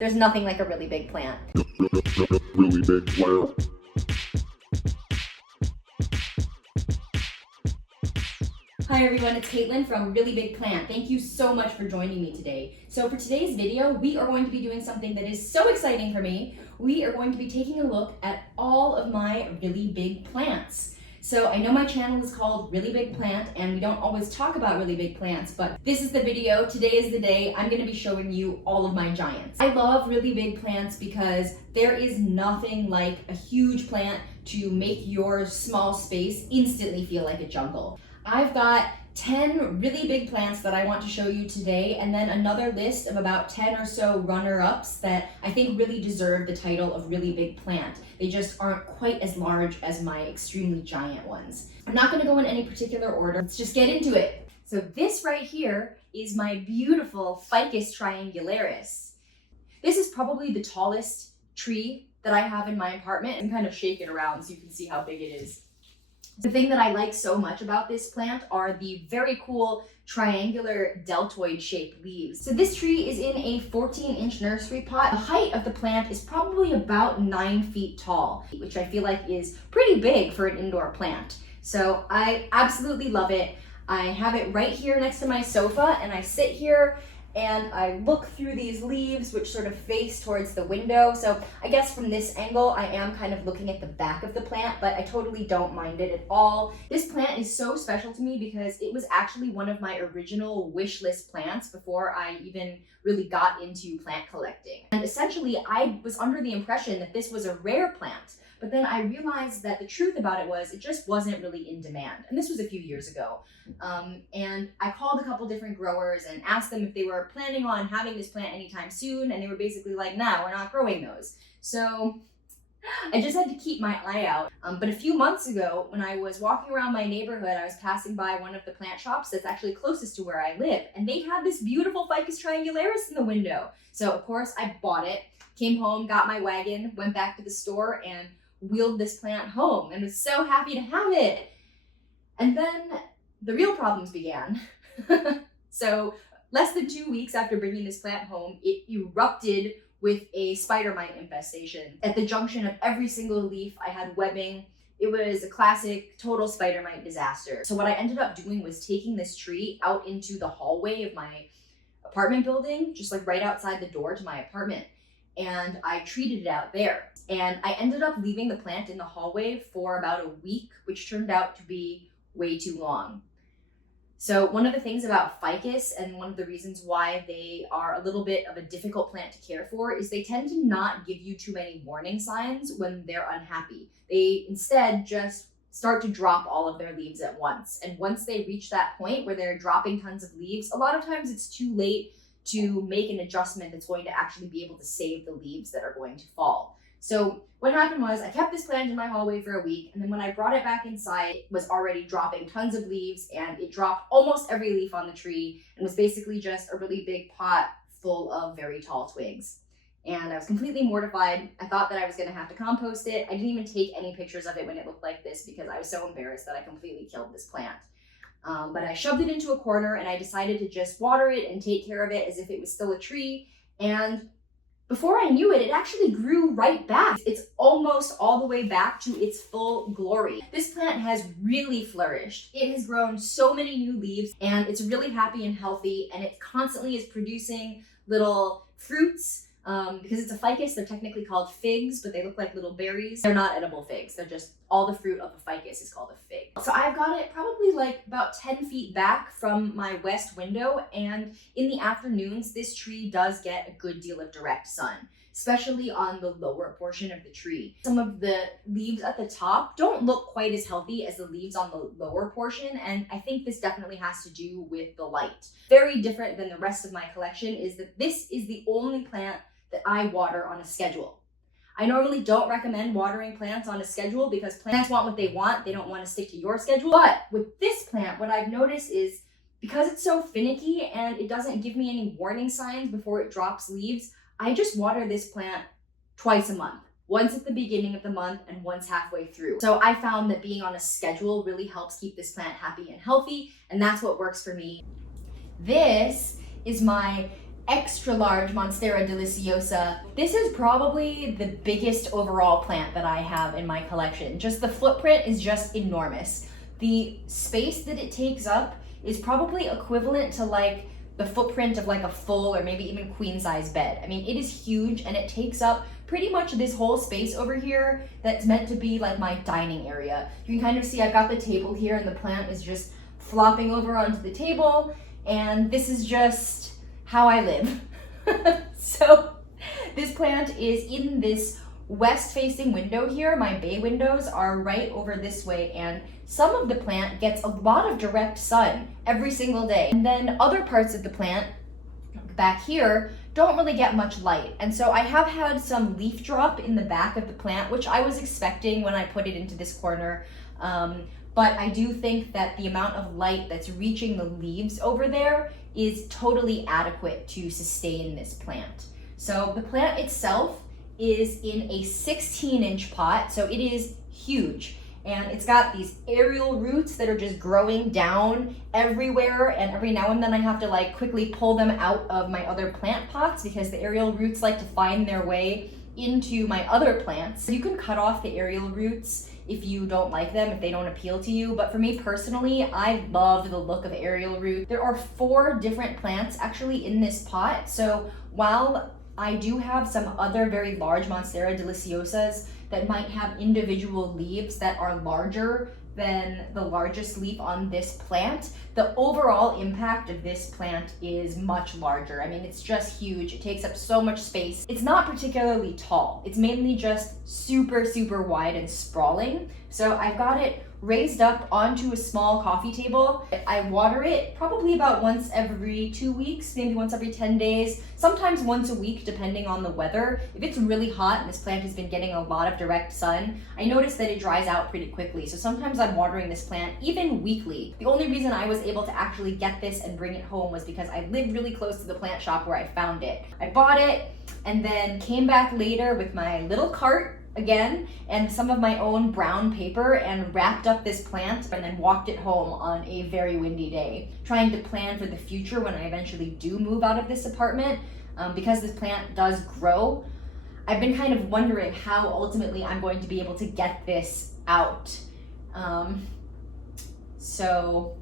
There's nothing like a really big plant. Really big plant. Hi everyone, it's Caitlin from Really Big Plant. Thank you so much for joining me today. So for today's video, we are going to be doing something that is so exciting for me. We are going to be taking a look at all of my really big plants. So I know my channel is called Really Big Plant and we don't always talk about really big plants, but this is the video. Today is the day. I'm going to be showing you all of my giants. I love really big plants because there is nothing like a huge plant to make your small space instantly feel like a jungle. I've got 10 really big plants that I want to show you today, and then another list of about 10 or so runner-ups that I think really deserve the title of really big plant. They just aren't quite as large as my extremely giant ones. I'm not going to go in any particular order. Let's just get into it. So this right here is my beautiful Ficus triangularis. This is probably the tallest tree that I have in my apartment. I can kind of shake it around so you can see how big it is. The thing that I like so much about this plant are the very cool triangular deltoid shaped leaves. So this tree is in a 14-inch nursery pot. The height of the plant is probably about 9 feet tall, which I feel like is pretty big for an indoor plant. So I absolutely love it. I have it right here next to my sofa and I sit here and I look through these leaves which sort of face towards the window. So I guess from this angle, I am kind of looking at the back of the plant, but I totally don't mind it at all. This plant is so special to me because it was actually one of my original wish list plants before I even really got into plant collecting. And essentially, I was under the impression that this was a rare plant, but then I realized that the truth about it was it just wasn't really in demand. And this was a few years ago. And I called a couple different growers and asked them if they were planning on having this plant anytime soon. And they were basically like, nah, we're not growing those. So I just had to keep my eye out. But a few months ago, when I was walking around my neighborhood, I was passing by one of the plant shops that's actually closest to where I live. And they had this beautiful Ficus triangularis in the window. So of course I bought it, came home, got my wagon, went back to the store and wheeled this plant home and was so happy to have it. And then the real problems began. So less than 2 weeks after bringing this plant home, it erupted with a spider mite infestation. At the junction of every single leaf, I had webbing. It was a classic total spider mite disaster. So what I ended up doing was taking this tree out into the hallway of my apartment building, just like right outside the door to my apartment. And I treated it out there. And I ended up leaving the plant in the hallway for about a week, which turned out to be way too long. So one of the things about ficus, and one of the reasons why they are a little bit of a difficult plant to care for, is they tend to not give you too many warning signs when they're unhappy. They instead just start to drop all of their leaves at once. And once they reach that point where they're dropping tons of leaves, a lot of times it's too late to make an adjustment that's going to actually be able to save the leaves that are going to fall. So what happened was I kept this plant in my hallway for a week, and then when I brought it back inside, it was already dropping tons of leaves, and it dropped almost every leaf on the tree and was basically just a really big pot full of very tall twigs. And I was completely mortified. I thought that I was going to have to compost it. I didn't even take any pictures of it when it looked like this because I was so embarrassed that I completely killed this plant. But I shoved it into a corner and I decided to just water it and take care of it as if it was still a tree. And before I knew it, it actually grew right back. It's almost all the way back to its full glory. This plant has really flourished. It has grown so many new leaves and it's really happy and healthy, and it constantly is producing little fruits. Because it's a ficus, they're technically called figs, but they look like little berries. They're not edible figs. They're just all the fruit of a ficus is called a fig. So I've got it probably like about 10 feet back from my west window. And in the afternoons, this tree does get a good deal of direct sun, especially on the lower portion of the tree. Some of the leaves at the top don't look quite as healthy as the leaves on the lower portion. And I think this definitely has to do with the light. Very different than the rest of my collection is that this is the only plant that I water on a schedule. I normally don't recommend watering plants on a schedule because plants want what they want. They don't want to stick to your schedule. But with this plant, what I've noticed is because it's so finicky and it doesn't give me any warning signs before it drops leaves, I just water this plant twice a month. Once at the beginning of the month and once halfway through. So I found that being on a schedule really helps keep this plant happy and healthy, and that's what works for me. This is my extra large Monstera deliciosa. This is probably the biggest overall plant that I have in my collection. Just the footprint is just enormous. The space that it takes up is probably equivalent to like the footprint of like a full or maybe even queen size bed. I mean, it is huge and it takes up pretty much this whole space over here that's meant to be like my dining area. You can kind of see I've got the table here and the plant is just flopping over onto the table, and this is just how I live. So this plant is in this west facing window here. My bay windows are right over this way, and some of the plant gets a lot of direct sun every single day. And then other parts of the plant back here don't really get much light. And so I have had some leaf drop in the back of the plant, which I was expecting when I put it into this corner. But I do think that the amount of light that's reaching the leaves over there is totally adequate to sustain this plant. So the plant itself is in a 16-inch pot, so it is huge. And it's got these aerial roots that are just growing down everywhere, and every now and then I have to like quickly pull them out of my other plant pots because the aerial roots like to find their way into my other plants. You can cut off the aerial roots if you don't like them, if they don't appeal to you, but for me personally, I love the look of aerial roots. There are 4 different plants actually in this pot, so while I do have some other very large Monstera deliciosas that might have individual leaves that are larger than the largest leaf on this plant, the overall impact of this plant is much larger. I mean, it's just huge. It takes up so much space. It's not particularly tall. It's mainly just super, super wide and sprawling. So I've got it raised up onto a small coffee table. I water it probably about once every 2 weeks, maybe once every 10 days, sometimes once a week depending on the weather. If it's really hot and this plant has been getting a lot of direct sun, I notice that it dries out pretty quickly. So sometimes I'm watering this plant even weekly. The only reason I was able to actually get this and bring it home was because I lived really close to the plant shop where I found it. I bought it and then came back later with my little cart again and some of my own brown paper and wrapped up this plant and then walked it home on a very windy day, trying to plan for the future when I eventually do move out of this apartment. Because this plant does grow, I've been kind of wondering how ultimately I'm going to be able to get this out. So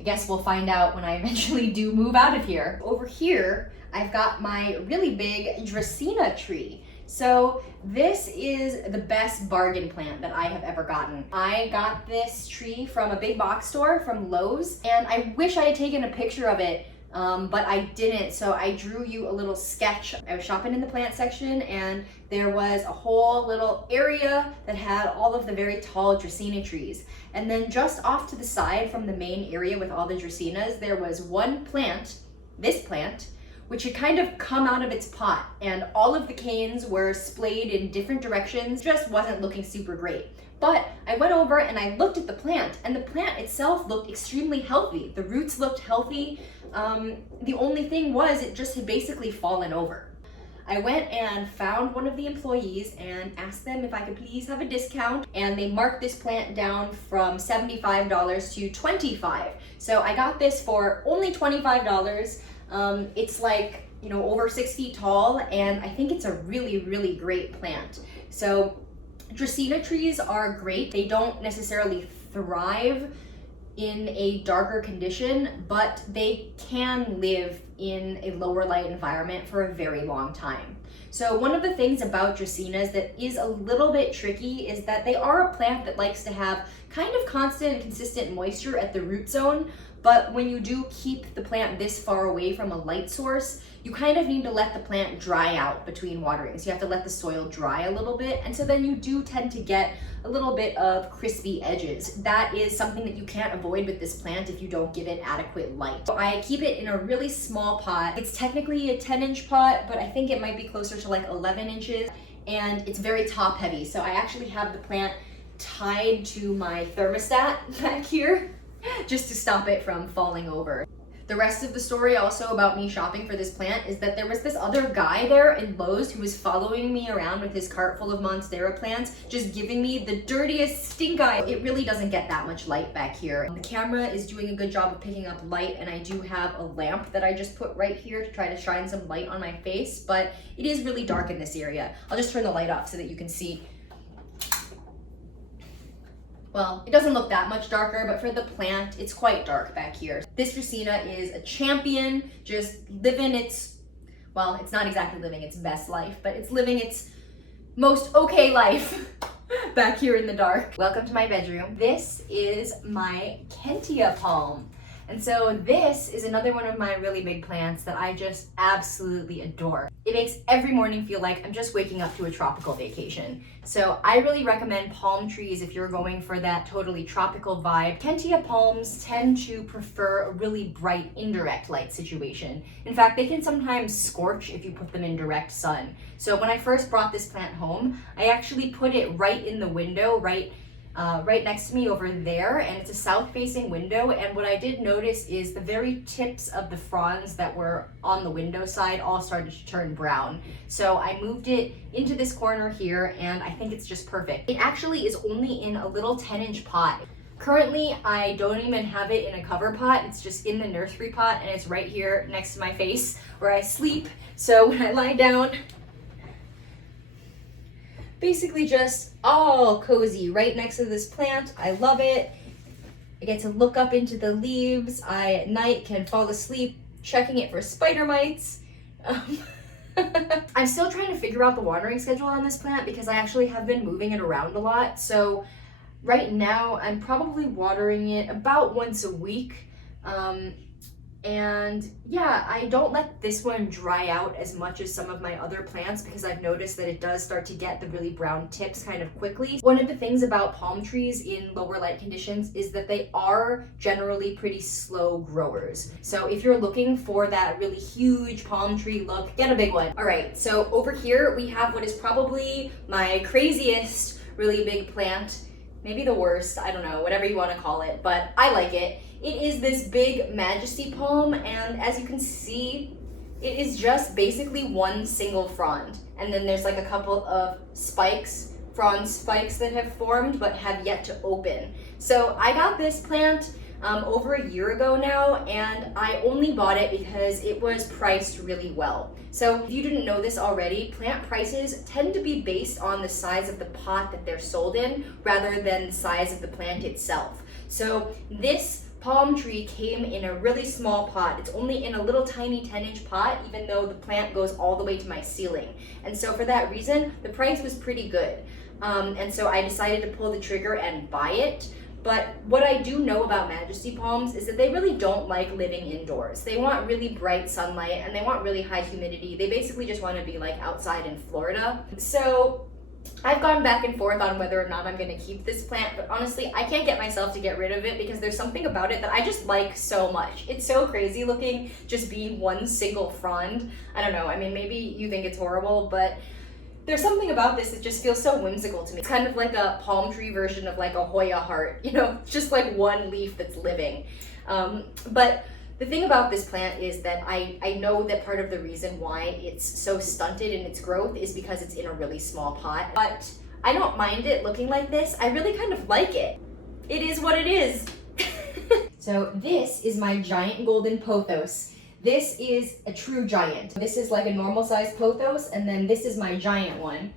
I guess we'll find out when I eventually do move out of here. Over here, I've got my really big Dracaena tree. So this is the best bargain plant that I have ever gotten. I got this tree from a big box store from Lowe's, and I wish I had taken a picture of it, but I didn't, so I drew you a little sketch. I was shopping in the plant section and there was a whole little area that had all of the very tall Dracaena trees. And then just off to the side from the main area with all the Dracaenas, there was one plant, this plant, which had kind of come out of its pot, and all of the canes were splayed in different directions. Just wasn't looking super great. But I went over and I looked at the plant, and the plant itself looked extremely healthy. The roots looked healthy. The only thing was it just had basically fallen over. I went and found one of the employees and asked them if I could please have a discount, and they marked this plant down from $75 to $25. So I got this for only $25. It's like, you know, over 6 feet tall, and I think it's a really, really great plant. So Dracaena trees are great. They don't necessarily thrive in a darker condition, but they can live in a lower light environment for a very long time. So one of the things about Dracaenas that is a little bit tricky is that they are a plant that likes to have kind of constant and consistent moisture at the root zone, but when you do keep the plant this far away from a light source, you kind of need to let the plant dry out between waterings. You have to let the soil dry a little bit, and so then you do tend to get a little bit of crispy edges. That is something that you can't avoid with this plant if you don't give it adequate light. So I keep it in a really small pot. It's technically a 10-inch pot, but I think it might be closer to like 11 inches, and it's very top heavy. So I actually have the plant tied to my thermostat back here just to stop it from falling over. The rest of the story also about me shopping for this plant is that there was this other guy there in Lowe's who was following me around with his cart full of Monstera plants, just giving me the dirtiest stink eye. It really doesn't get that much light back here. The camera is doing a good job of picking up light, and I do have a lamp that I just put right here to try to shine some light on my face, but it is really dark in this area. I'll just turn the light off so that you can see. Well, it doesn't look that much darker, but for the plant, it's quite dark back here. This Dracaena is a champion, just living its, well, it's not exactly living its best life, but it's living its most okay life back here in the dark. Welcome to my bedroom. This is my Kentia Palm. And so this is another one of my really big plants that I just absolutely adore. It makes every morning feel like I'm just waking up to a tropical vacation. So I really recommend palm trees if you're going for that totally tropical vibe. Kentia palms tend to prefer a really bright indirect light situation. In fact, they can sometimes scorch if you put them in direct sun. So when I first brought this plant home, I actually put it right in the window, right next to me over there, and it's a south-facing window. And what I did notice is the very tips of the fronds that were on the window side all started to turn brown. So I moved it into this corner here, and I think it's just perfect. It actually is only in a little 10-inch pot. Currently, I don't even have it in a cover pot. It's just in the nursery pot, and it's right here next to my face where I sleep. So when I lie down, basically just all cozy right next to this plant. I love it. I get to look up into the leaves. I at night can fall asleep checking it for spider mites. I'm still trying to figure out the watering schedule on this plant because I actually have been moving it around a lot. So right now I'm probably watering it about once a week. And yeah, I don't let this one dry out as much as some of my other plants because I've noticed that it does start to get the really brown tips kind of quickly. One of the things about palm trees in lower light conditions is that they are generally pretty slow growers. So if you're looking for that really huge palm tree look, get a big one. All right, so over here we have what is probably my craziest really big plant. Maybe the worst, I don't know, whatever you want to call it, but I like it. It is this big Majesty Palm, and as you can see, it is just basically one single frond. And then there's like a couple of spikes, frond spikes that have formed but have yet to open. So I got this plant over a year ago now, and I only bought it because it was priced really well. So if you didn't know this already, plant prices tend to be based on the size of the pot that they're sold in rather than the size of the plant itself. So this palm tree came in a really small pot. It's only in a little tiny 10-inch pot, even though the plant goes all the way to my ceiling. And so for that reason, the price was pretty good. And so I decided to pull the trigger and buy it. But what I do know about Majesty Palms is that they really don't like living indoors. They want really bright sunlight and they want really high humidity. They basically just want to be like outside in Florida. So I've gone back and forth on whether or not I'm going to keep this plant, but honestly, I can't get myself to get rid of it because there's something about it that I just like so much. It's so crazy looking, just being one single frond. I don't know, I mean, maybe you think it's horrible, but there's something about this that just feels so whimsical to me. It's kind of like a palm tree version of like a Hoya heart, you know, just like one leaf that's living. But the thing about this plant is that I know that part of the reason why it's so stunted in its growth is because it's in a really small pot. But I don't mind it looking like this. I really kind of like it. It is what it is. So this is my giant golden pothos. This is a true giant. This is like a normal sized pothos, and then this is my giant one.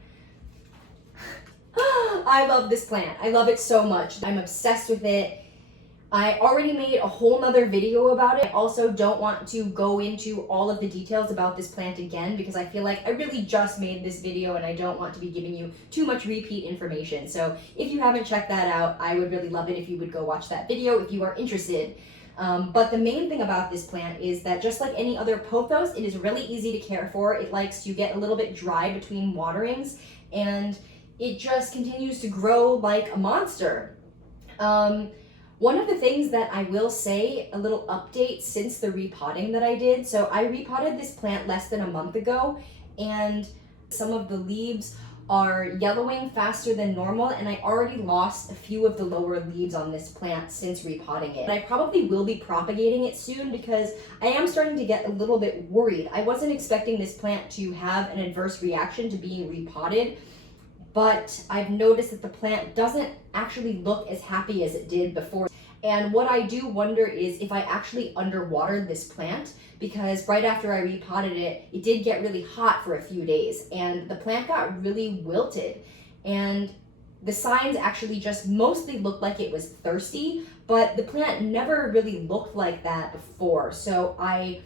I love this plant. I love it so much. I'm obsessed with it. I already made a whole nother video about it. I also don't want to go into all of the details about this plant again because I feel like I really just made this video and I don't want to be giving you too much repeat information. So if you haven't checked that out, I would really love it if you would go watch that video if you are interested. But the main thing about this plant is that just like any other pothos, it is really easy to care for. It likes to get a little bit dry between waterings, and it just continues to grow like a monster. One of the things that I will say, a little update since the repotting that I did. So I repotted this plant less than a month ago, and some of the leaves are yellowing faster than normal, and I already lost a few of the lower leaves on this plant since repotting it. I probably will be propagating it soon because I am starting to get a little bit worried. I wasn't expecting this plant to have an adverse reaction to being repotted, but I've noticed that the plant doesn't actually look as happy as it did before. And what I do wonder is if I actually underwatered this plant, because right after I repotted it, it did get really hot for a few days and the plant got really wilted. And the signs actually just mostly looked like it was thirsty, but the plant never really looked like that before. So I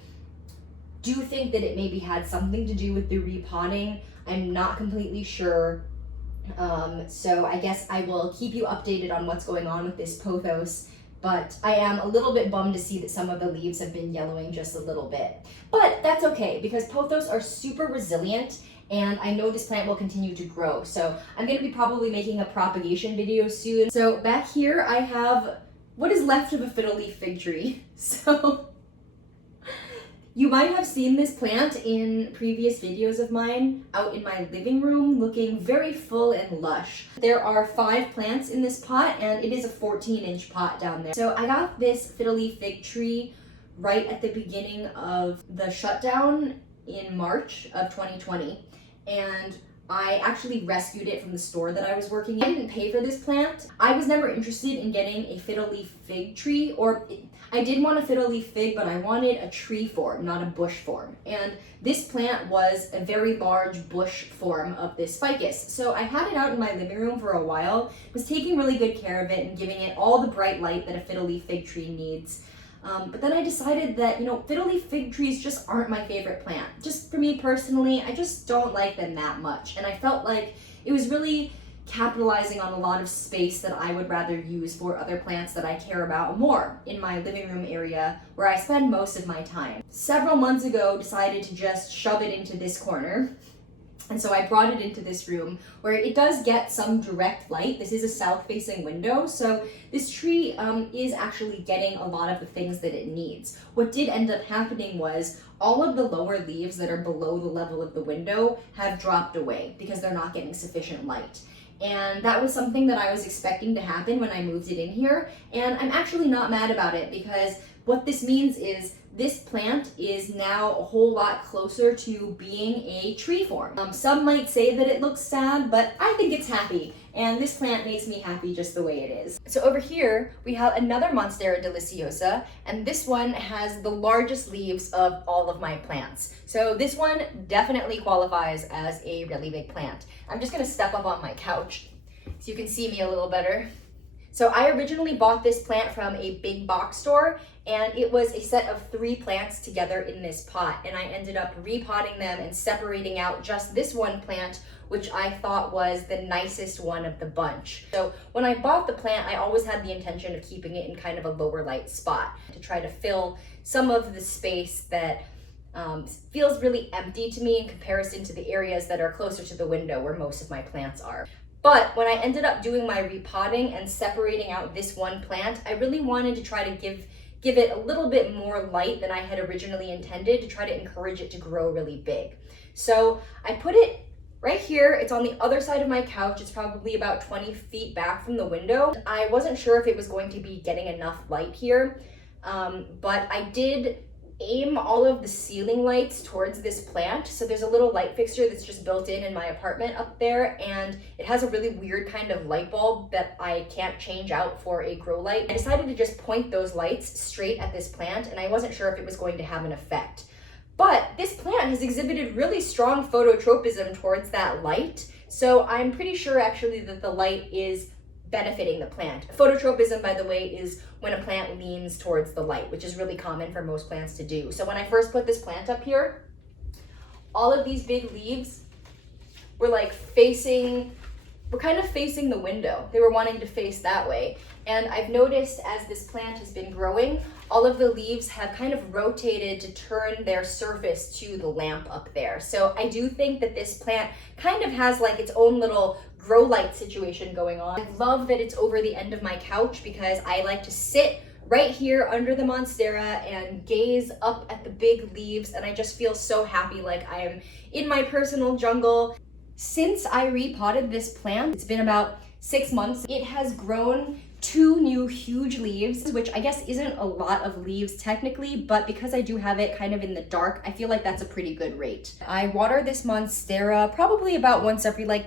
do think that it maybe had something to do with the repotting. I'm not completely sure. So I guess I will keep you updated on what's going on with this pothos. But I am a little bit bummed to see that some of the leaves have been yellowing just a little bit. But that's okay, because pothos are super resilient, and I know this plant will continue to grow. So I'm going to be probably making a propagation video soon. So back here I have what is left of a fiddle leaf fig tree. So you might have seen this plant in previous videos of mine out in my living room looking very full and lush. There are 5 plants in this pot and it is a 14-inch pot down there. So I got this fiddle leaf fig tree right at the beginning of the shutdown in March of 2020, and I actually rescued it from the store that I was working in. I didn't pay for this plant. I was never interested in getting a fiddle leaf fig tree, I did want a fiddle leaf fig, but I wanted a tree form, not a bush form. And this plant was a very large bush form of this ficus. So I had it out in my living room for a while, was taking really good care of it and giving it all the bright light that a fiddle leaf fig tree needs. But then I decided that, fiddle leaf fig trees just aren't my favorite plant. Just for me personally, I just don't like them that much. And I felt like it was really capitalizing on a lot of space that I would rather use for other plants that I care about more in my living room area where I spend most of my time. Several months ago, decided to just shove it into this corner. And so I brought it into this room where it does get some direct light. This is a south-facing window, so this tree is actually getting a lot of the things that it needs. What did end up happening was all of the lower leaves that are below the level of the window have dropped away because they're not getting sufficient light. And that was something that I was expecting to happen when I moved it in here, and I'm actually not mad about it because what this means is this plant is now a whole lot closer to being a tree form. Some might say that it looks sad, but I think it's happy, and this plant makes me happy just the way it is. So over here, we have another Monstera deliciosa, and this one has the largest leaves of all of my plants. So this one definitely qualifies as a really big plant. I'm just gonna step up on my couch so you can see me a little better. So I originally bought this plant from a big box store, and it was a set of 3 plants together in this pot, and I ended up repotting them and separating out just this one plant, which I thought was the nicest one of the bunch. So when I bought the plant, I always had the intention of keeping it in kind of a lower light spot to try to fill some of the space that feels really empty to me in comparison to the areas that are closer to the window where most of my plants are. But when I ended up doing my repotting and separating out this one plant, I really wanted to try to give it a little bit more light than I had originally intended to try to encourage it to grow really big. So I put it right here. It's on the other side of my couch. It's probably about 20 feet back from the window. I wasn't sure if it was going to be getting enough light here, but I did aim all of the ceiling lights towards this plant. So there's a little light fixture that's just built in my apartment up there, and it has a really weird kind of light bulb that I can't change out for a grow light. I decided to just point those lights straight at this plant, and I wasn't sure if it was going to have an effect. But this plant has exhibited really strong phototropism towards that light, so I'm pretty sure actually that the light is benefiting the plant. Phototropism, by the way, is when a plant leans towards the light, which is really common for most plants to do. So when I first put this plant up here, all of these big leaves were kind of facing the window. They were wanting to face that way. And I've noticed as this plant has been growing, all of the leaves have kind of rotated to turn their surface to the lamp up there. So I do think that this plant kind of has like its own little grow light situation going on. I love that it's over the end of my couch because I like to sit right here under the Monstera and gaze up at the big leaves, and I just feel so happy, like I am in my personal jungle. Since I repotted this plant, it's been about 6 months. It has grown 2 new huge leaves, which I guess isn't a lot of leaves technically, but because I do have it kind of in the dark, I feel like that's a pretty good rate. I water this Monstera probably about once every like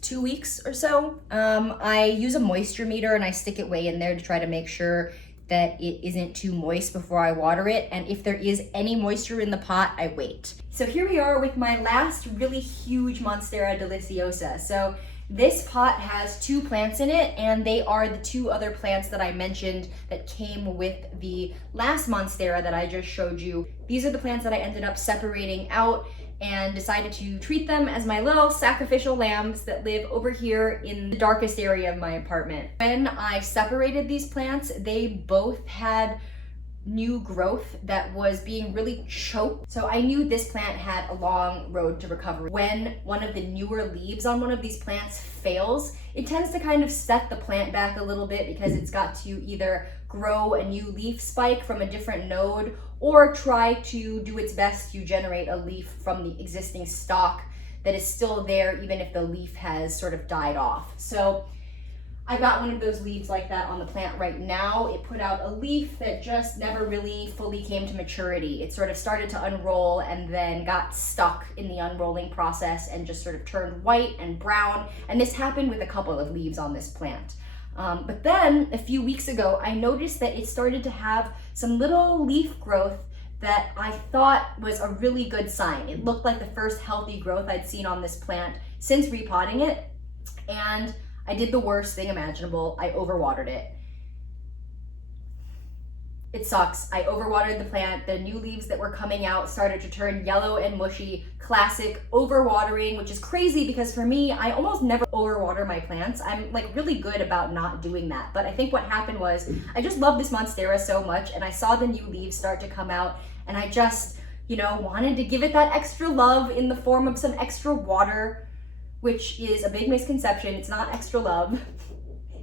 2 weeks or so. I use a moisture meter and I stick it way in there to try to make sure that it isn't too moist before I water it. And if there is any moisture in the pot, I wait. So here we are with my last really huge Monstera deliciosa. So this pot has 2 plants in it, and they are the 2 other plants that I mentioned that came with the last Monstera that I just showed you. These are the plants that I ended up separating out and decided to treat them as my little sacrificial lambs that live over here in the darkest area of my apartment. When I separated these plants, they both had new growth that was being really choked. So I knew this plant had a long road to recovery. When one of the newer leaves on one of these plants fails, it tends to kind of set the plant back a little bit because it's got to either grow a new leaf spike from a different node or try to do its best to generate a leaf from the existing stalk that is still there even if the leaf has sort of died off. So I've got one of those leaves like that on the plant right now. It put out a leaf that just never really fully came to maturity. It sort of started to unroll and then got stuck in the unrolling process and just sort of turned white and brown. And this happened with a couple of leaves on this plant. But then a few weeks ago, I noticed that it started to have some little leaf growth that I thought was a really good sign. It looked like the first healthy growth I'd seen on this plant since repotting it. And I did the worst thing imaginable. I overwatered it. It sucks. I overwatered the plant. The new leaves that were coming out started to turn yellow and mushy. Classic overwatering, which is crazy because for me, I almost never overwater my plants. I'm like really good about not doing that. But I think what happened was I just love this Monstera so much and I saw the new leaves start to come out and I just, wanted to give it that extra love in the form of some extra water, which is a big misconception. It's not extra love.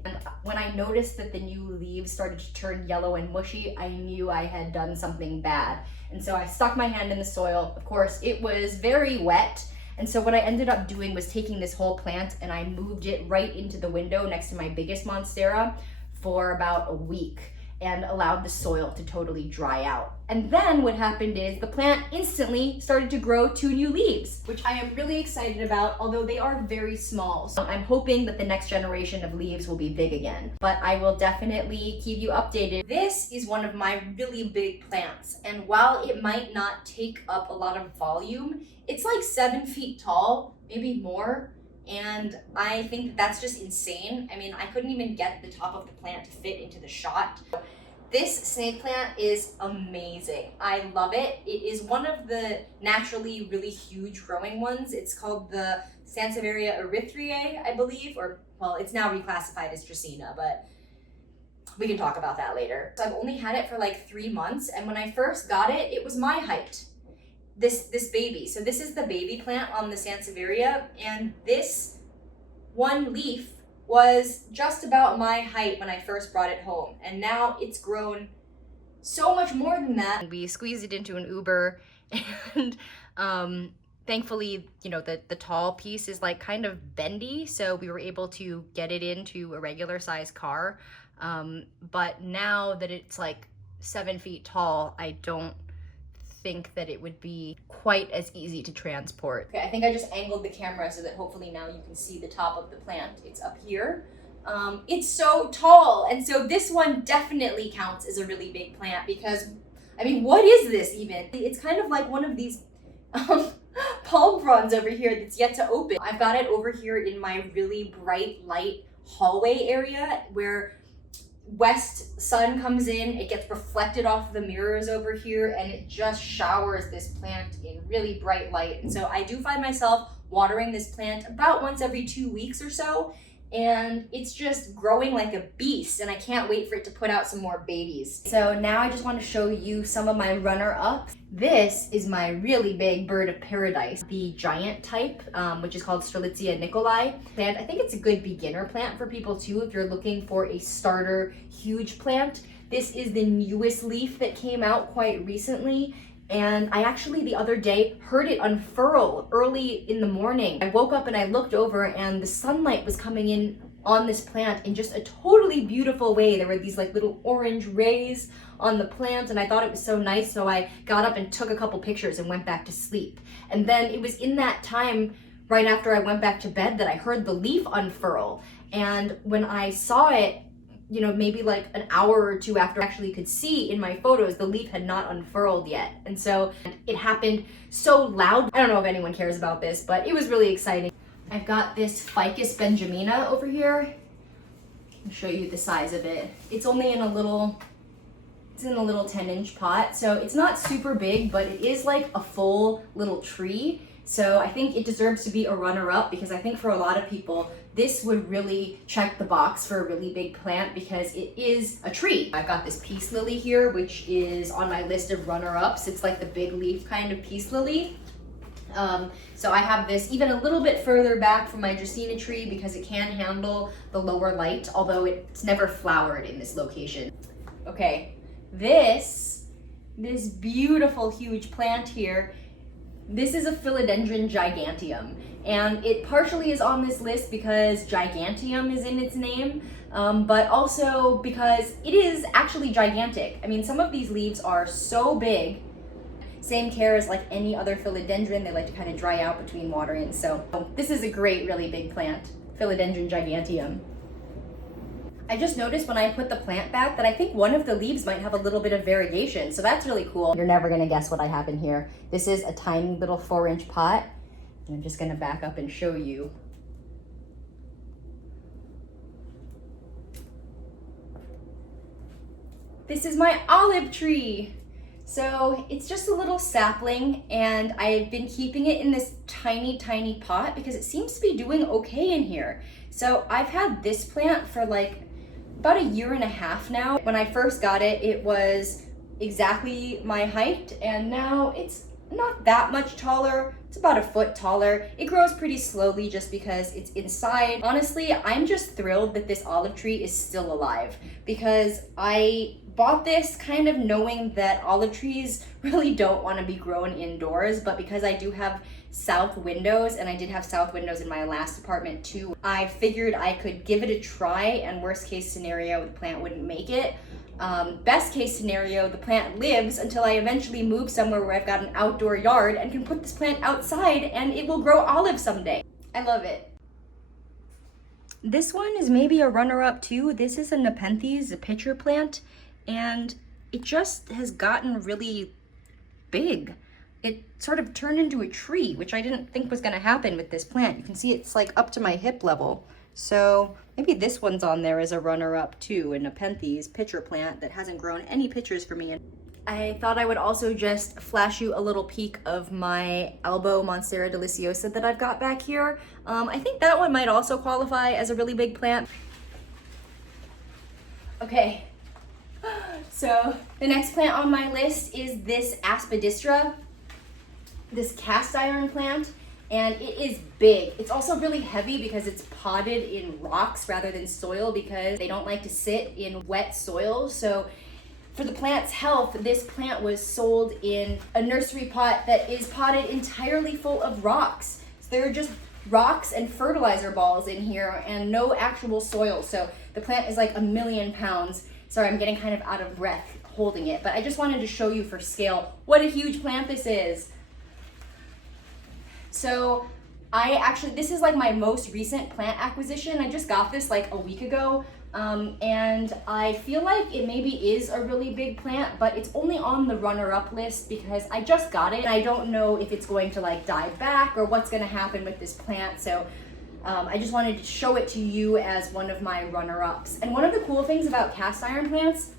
And when I noticed that the new leaves started to turn yellow and mushy, I knew I had done something bad. And so I stuck my hand in the soil. Of course, it was very wet. And so what I ended up doing was taking this whole plant and I moved it right into the window next to my biggest Monstera for about a week and allowed the soil to totally dry out. And then what happened is the plant instantly started to grow 2 new leaves, which I am really excited about, although they are very small. So I'm hoping that the next generation of leaves will be big again, but I will definitely keep you updated. This is one of my really big plants, and while it might not take up a lot of volume, it's like 7 feet tall, maybe more. And I think that that's just insane. I mean, I couldn't even get the top of the plant to fit into the shot. This snake plant is amazing. I love it. It is one of the naturally really huge growing ones. It's called the Sansevieria erythrae, I believe, or well, it's now reclassified as Dracaena, but we can talk about that later. So I've only had it for like 3 months, and when I first got it, it was my height. This baby. So this is the baby plant on the Sansevieria, and this one leaf was just about my height when I first brought it home, and now it's grown so much more than that. We squeezed it into an Uber, and thankfully, the tall piece is like kind of bendy, so we were able to get it into a regular size car. But now that it's like 7 feet tall, I don't think that it would be quite as easy to transport. Okay, I think I just angled the camera so that hopefully now you can see the top of the plant. It's up here. It's so tall, and so this one definitely counts as a really big plant because, I mean, what is this even? It's kind of like one of these palm fronds over here that's yet to open. I've got it over here in my really bright light hallway area where west sun comes in, it gets reflected off the mirrors over here, and it just showers this plant in really bright light. And so I do find myself watering this plant about once every 2 weeks or so, and it's just growing like a beast, and I can't wait for it to put out some more babies. So now I just want to show you some of my runner-ups. This is my really big bird of paradise, the giant type, which is called Strelitzia nicolai. And I think it's a good beginner plant for people too if you're looking for a starter huge plant. This is the newest leaf that came out quite recently, And I actually the other day heard it unfurl early in the morning. I woke up and I looked over and the sunlight was coming in on this plant in just a totally beautiful way. There were these like little orange rays on the plant and I thought it was so nice, so I got up and took a couple pictures and went back to sleep. And then it was in that time, right after I went back to bed, that I heard the leaf unfurl. And when I saw it, you know, maybe like an hour or two after I actually could see in my photos, the leaf had not unfurled yet. And so it happened so loud. I don't know if anyone cares about this, but it was really exciting. I've got this Ficus benjamina over here. I'll show you the size of it. It's only in a little 10-inch pot. So it's not super big, but it is like a full little tree. So I think it deserves to be a runner-up because I think for a lot of people, this would really check the box for a really big plant because it is a tree. I've got this peace lily here, which is on my list of runner-ups. It's like the big leaf kind of peace lily. So I have this even a little bit further back from my Dracaena tree because it can handle the lower light, although it's never flowered in this location. Okay, this beautiful huge plant here, this is a Philodendron giganteum, and it partially is on this list because giganteum is in its name, but also because it is actually gigantic. I mean, some of these leaves are so big. Same care as like any other philodendron, they like to kind of dry out between watering. So this is a great, really big plant, Philodendron giganteum. I just noticed when I put the plant back that I think one of the leaves might have a little bit of variegation, so that's really cool. You're never gonna guess what I have in here. This is a tiny little 4-inch pot, and I'm just gonna back up and show you. This is my olive tree. So it's just a little sapling and I've been keeping it in this tiny, tiny pot because it seems to be doing okay in here. So I've had this plant for like about 1.5 years now. When I first got it, it was exactly my height and now it's not that much taller. It's about 1 foot taller. It grows pretty slowly just because it's inside. Honestly, I'm just thrilled that this olive tree is still alive because I bought this kind of knowing that olive trees really don't want to be grown indoors, but because I do have south windows, and I did have south windows in my last apartment too, I figured I could give it a try, and worst case scenario, the plant wouldn't make it. Best case scenario, the plant lives until I eventually move somewhere where I've got an outdoor yard and can put this plant outside and it will grow olives someday. I love it. This one is maybe a runner-up too. This is a Nepenthes, a pitcher plant, and it just has gotten really big. It sort of turned into a tree, which I didn't think was gonna happen with this plant. You can see it's like up to my hip level. So maybe this one's on there as a runner-up too, a Nepenthes pitcher plant that hasn't grown any pitchers for me. I thought I would also just flash you a little peek of my Albo Monstera deliciosa that I've got back here. I think that one might also qualify as a really big plant. Okay, so the next plant on my list is this Aspidistra, this cast iron plant, and it is big. It's also really heavy because it's potted in rocks rather than soil because they don't like to sit in wet soil. So for the plant's health, this plant was sold in a nursery pot that is potted entirely full of rocks. So there are just rocks and fertilizer balls in here and no actual soil. So the plant is like 1,000,000 pounds. Sorry, I'm getting kind of out of breath holding it, but I just wanted to show you for scale what a huge plant this is. So this is like my most recent plant acquisition. I just got this like a week ago. And I feel like it maybe is a really big plant, but it's only on the runner-up list because I just got it and I don't know if it's going to like die back or what's going to happen with this plant. So I just wanted to show it to you as one of my runner-ups. And one of the cool things about cast iron plants,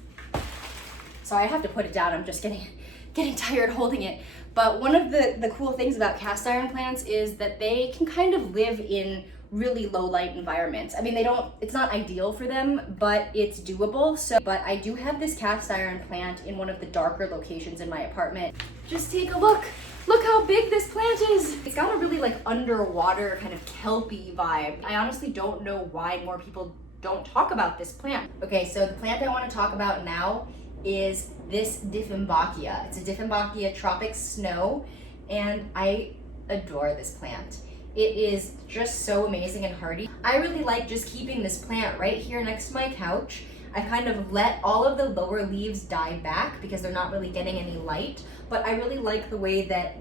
sorry, I have to put it down, I'm just getting tired holding it. But one of the cool things about cast iron plants is that they can kind of live in really low light environments. I mean, it's not ideal for them, but it's doable. But I do have this cast iron plant in one of the darker locations in my apartment. Just take a look. Look how big this plant is. It's got a really like underwater kind of kelpy vibe. I honestly don't know why more people don't talk about this plant. Okay, so the plant I want to talk about now is this Dieffenbachia. It's a Dieffenbachia tropic snow, and I adore this plant. It is just so amazing and hardy. I really like just keeping this plant right here next to my couch. I kind of let all of the lower leaves die back because they're not really getting any light, but I really like the way that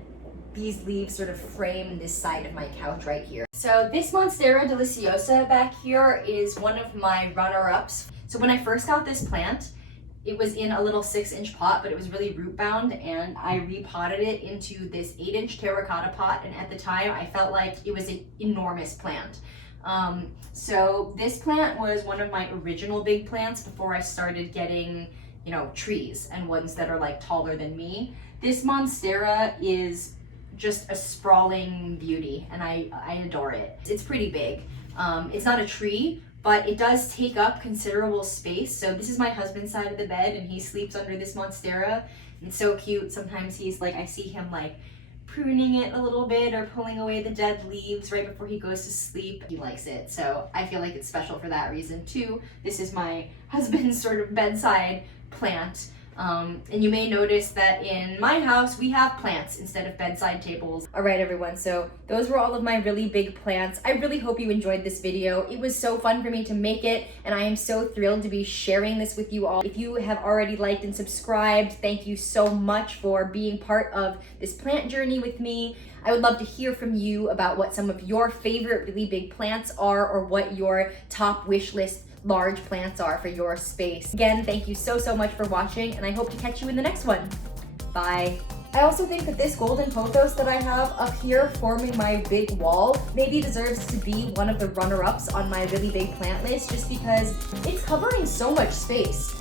these leaves sort of frame this side of my couch right here. So this Monstera deliciosa back here is one of my runner-ups. So when I first got this plant, it was in a little 6-inch pot, but it was really root bound, and I repotted it into this 8-inch terracotta pot, and at the time I felt like it was an enormous plant. So this plant was one of my original big plants before I started getting, you know, trees and ones that are like taller than me. This Monstera is just a sprawling beauty, and I adore it. It's pretty big. It's not a tree, but it does take up considerable space. So this is my husband's side of the bed, and he sleeps under this Monstera. It's so cute. Sometimes he's like, I see him like pruning it a little bit or pulling away the dead leaves right before he goes to sleep. He likes it, so I feel like it's special for that reason too. This is my husband's sort of bedside plant. And you may notice that in my house, we have plants instead of bedside tables. All right, everyone, so those were all of my really big plants. I really hope you enjoyed this video. It was so fun for me to make it, and I am so thrilled to be sharing this with you all. If you have already liked and subscribed, thank you so much for being part of this plant journey with me. I would love to hear from you about what some of your favorite really big plants are, or what your top wish list large plants are for your space. Again, thank you so much for watching, and I hope to catch you in the next one. Bye. I also think that this golden pothos that I have up here forming my big wall maybe deserves to be one of the runner-ups on my really big plant list, just because it's covering so much space.